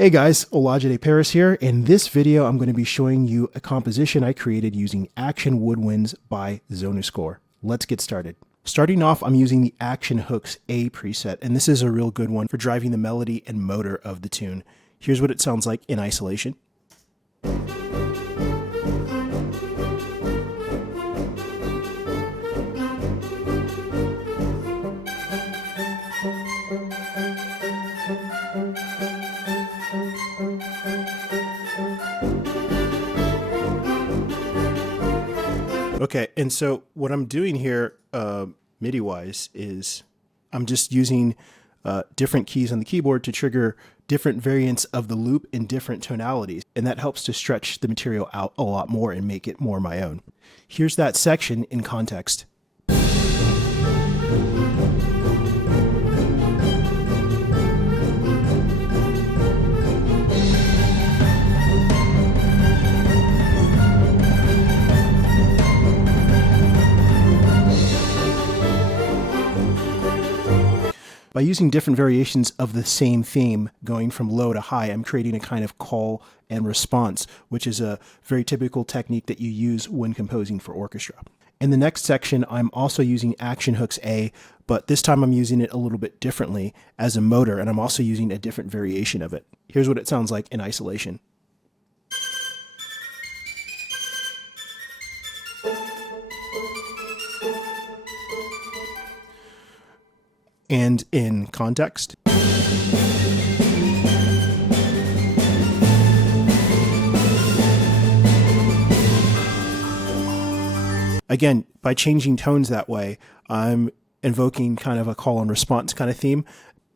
Hey guys, Olajide Paris here. In this video, I'm going to be showing you a composition I created using Action Woodwinds by Sonuscore. Let's get started. Starting off, I'm using the Action Hooks A preset, and this is a real good one for driving the melody and motor of the tune. Here's what it sounds like in isolation. Okay, and so what I'm doing here MIDI-wise is I'm just using different keys on the keyboard to trigger different variants of the loop in different tonalities, and that helps to stretch the material out a lot more and make it more my own. Here's that section in context. By using different variations of the same theme, going from low to high, I'm creating a kind of call and response, which is a very typical technique that you use when composing for orchestra. In the next section, I'm also using Action Hooks A, but this time I'm using it a little bit differently as a motor, and I'm also using a different variation of it. Here's what it sounds like in isolation. And in context. Again, by changing tones that way, I'm invoking kind of a call and response kind of theme.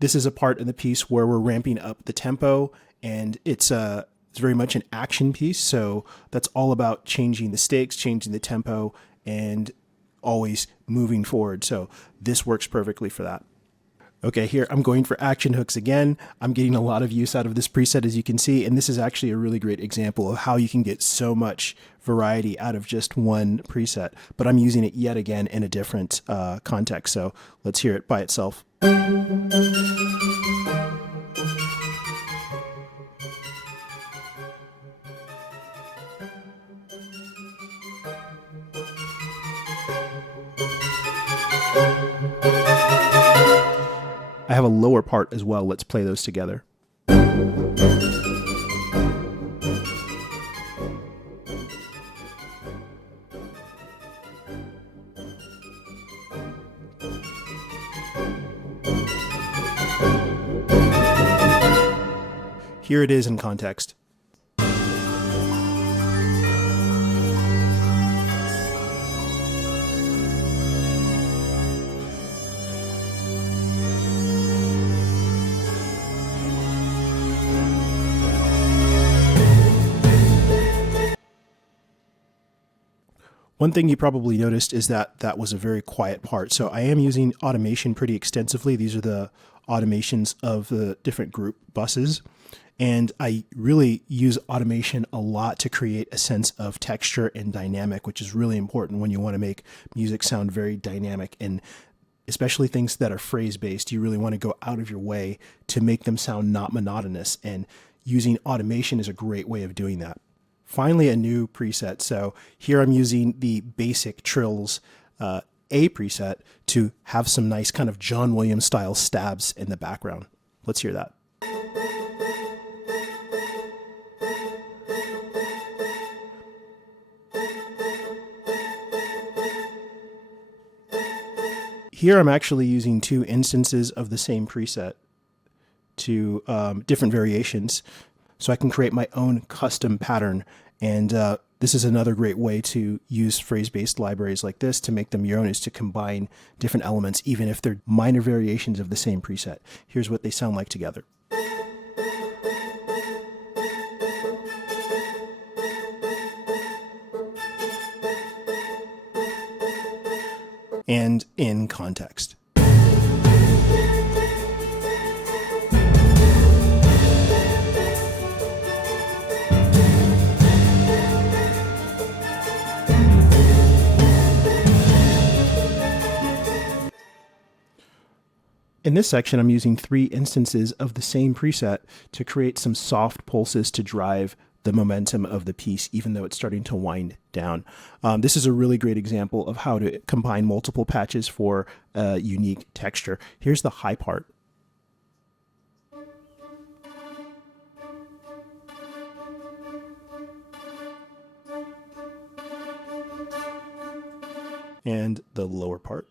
This is a part in the piece where we're ramping up the tempo, and it's very much an action piece. So that's all about changing the stakes, changing the tempo, and always moving forward. So this works perfectly for that. Okay, here I'm going for Action Hooks again. I'm getting a lot of use out of this preset, as you can see, and this is actually a really great example of how you can get so much variety out of just one preset, but I'm using it yet again in a different context, so let's hear it by itself. I have a lower part as well. Let's play those together. Here it is in context. One thing you probably noticed is that that was a very quiet part. So I am using automation pretty extensively. These are the automations of the different group buses. And I really use automation a lot to create a sense of texture and dynamic, which is really important when you want to make music sound very dynamic. And especially things that are phrase-based, you really want to go out of your way to make them sound not monotonous. And using automation is a great way of doing that. Finally, a new preset. So here I'm using the basic trills A preset to have some nice kind of John Williams style stabs in the background. Let's hear that. Here I'm actually using two instances of the same preset to different variations, so I can create my own custom pattern. And this is another great way to use phrase-based libraries like this to make them your own, is to combine different elements, even if they're minor variations of the same preset. Here's what they sound like together. And in context. In this section, I'm using 3 instances of the same preset to create some soft pulses to drive the momentum of the piece, even though it's starting to wind down. This is a really great example of how to combine multiple patches for a unique texture. Here's the high part. And the lower part.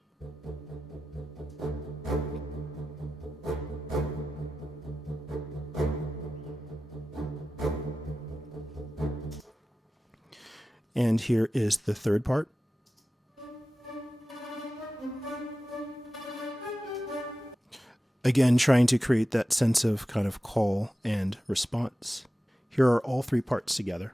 And here is the third part. Again, trying to create that sense of kind of call and response. Here are all 3 parts together.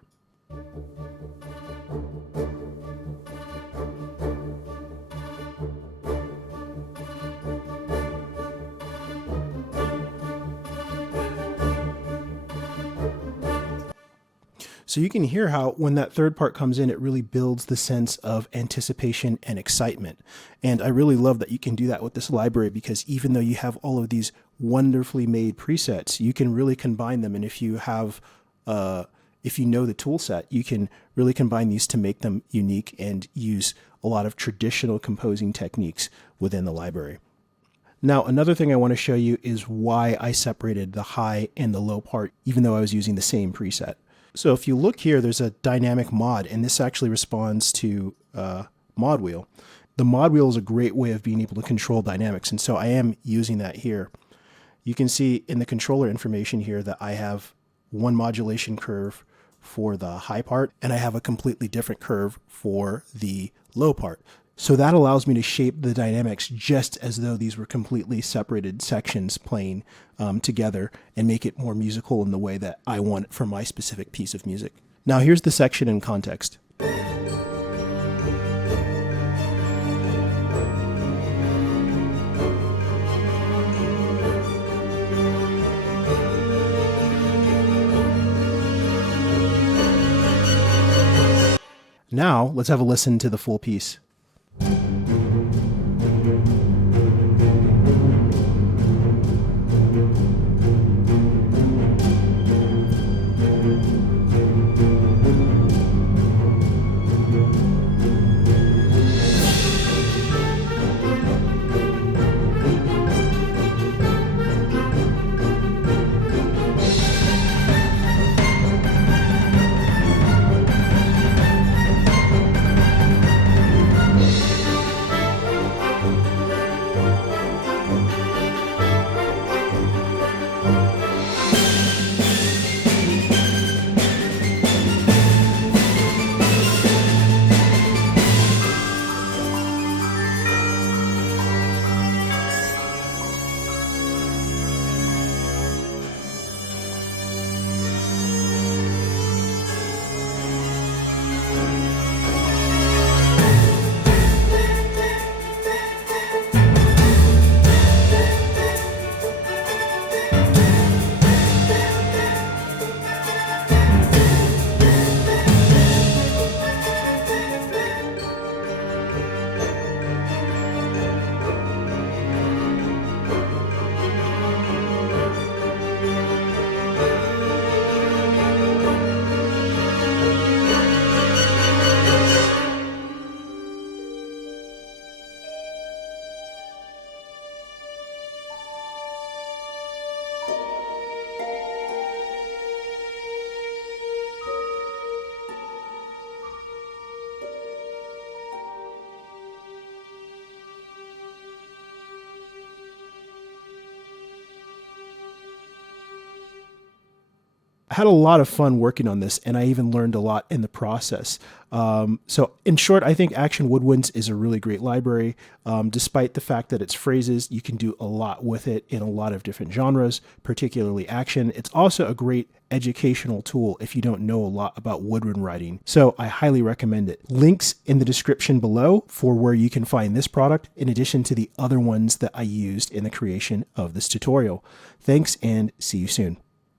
So you can hear how when that third part comes in, it really builds the sense of anticipation and excitement. And I really love that you can do that with this library, because even though you have all of these wonderfully made presets, you can really combine them. And if you have, if you know the tool set, you can really combine these to make them unique and use a lot of traditional composing techniques within the library. Now, another thing I want to show you is why I separated the high and the low part, even though I was using the same preset. So if you look here, there's a dynamic mod, and this actually responds to mod wheel. The mod wheel is a great way of being able to control dynamics, and so I am using that here. You can see in the controller information here that I have one modulation curve for the high part, and I have a completely different curve for the low part. So that allows me to shape the dynamics just as though these were completely separated sections playing together, and make it more musical in the way that I want it for my specific piece of music. Now here's the section in context. Now let's have a listen to the full piece. I had a lot of fun working on this, and I even learned a lot in the process. So in short, I think Action Woodwinds is a really great library. Despite the fact that it's phrases, you can do a lot with it in a lot of different genres, particularly action. It's also a great educational tool if you don't know a lot about woodwind writing. So I highly recommend it. Links in the description below for where you can find this product, in addition to the other ones that I used in the creation of this tutorial. Thanks, and see you soon.